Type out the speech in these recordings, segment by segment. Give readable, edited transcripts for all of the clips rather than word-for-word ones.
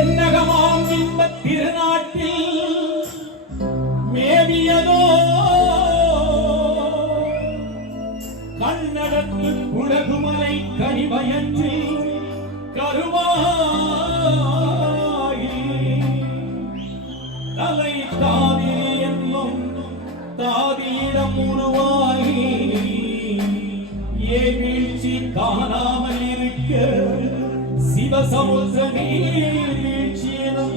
தென்னகமாம் இன்பத் திருநாட்டில் மேவியதோ கண்ணடத்து குடகுமலை கனிவயற்றில் கருவாயி தலை தாதி என்னும் தாதியிடம் உருவாகி வீழ்ச்சி காணாமல் இருக்க சிவசமுத்திர நீழ்ச்சி எனும்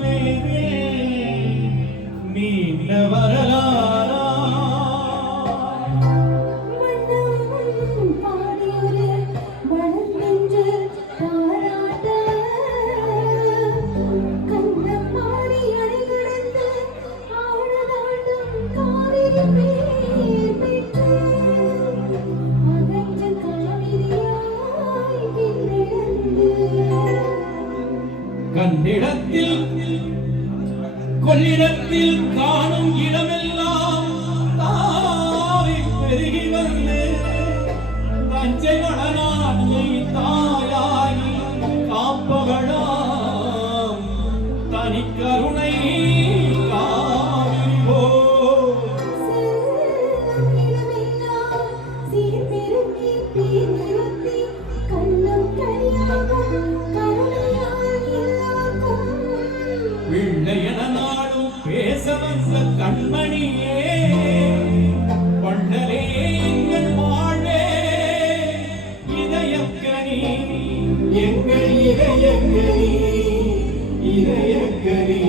நீண்ட வரலாறா கண்டிடத்தில் கொள்ளிடத்தில் காணும் இடமெல்லாம் தாவி பெருகி வந்து தஞ்சை வடநாட்டை தாயாகி காப்பவளாம் தனிக்கருணை கண்மணியே கொண்டலே எங்கள் வாழ்வே இதயக்கனி எங்கள் இதயக்கனி இதயக்கனி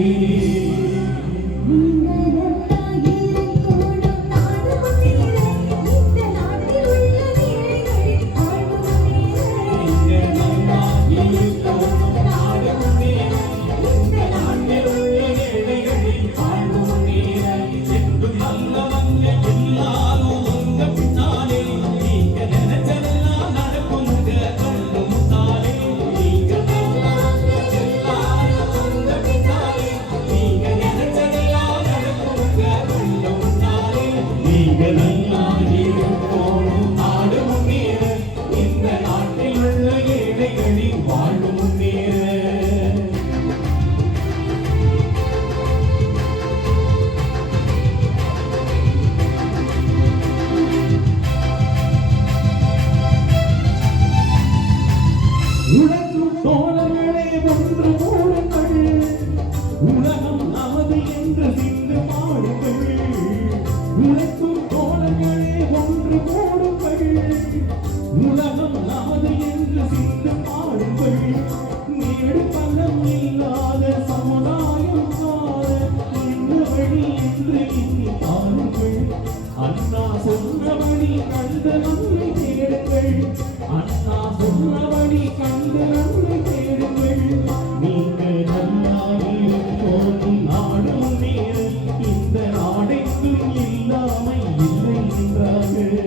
உலகம் நமது என்று சிந்து பாடுங்கள் நேடு பலம் இல்லாத சமுதாயம் என்ன வழி என்று எண்ணி பாருங்கள் அண்ணா சொன்னபடி கண்ட நம்மை தேடுங்கள் அண்ணா சொன்னபடி கண்ட நம்மை தேடுங்கள் நீங்கள் நல்லாயிருப்போம் நாடு முன்னேற இந்த நாடைக்கு இல்லாமை இல்லை என்றார்கள்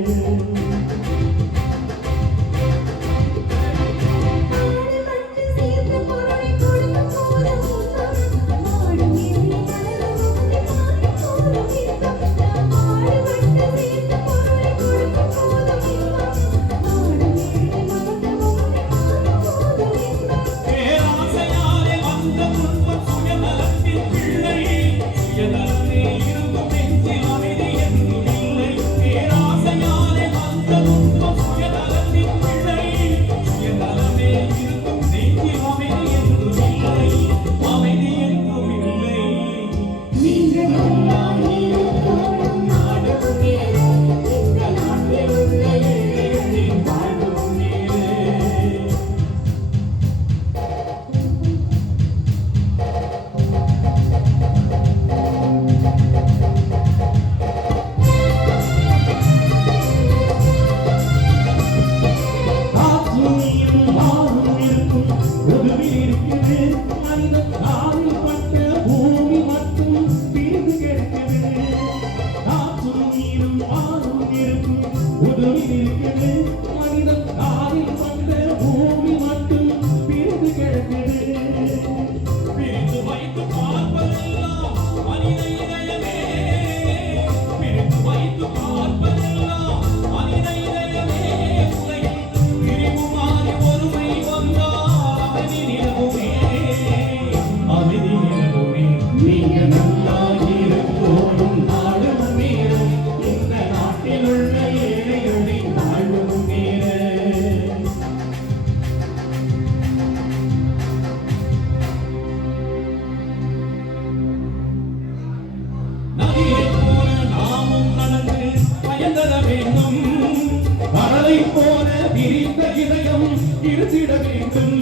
இருந்திட வேண்டும்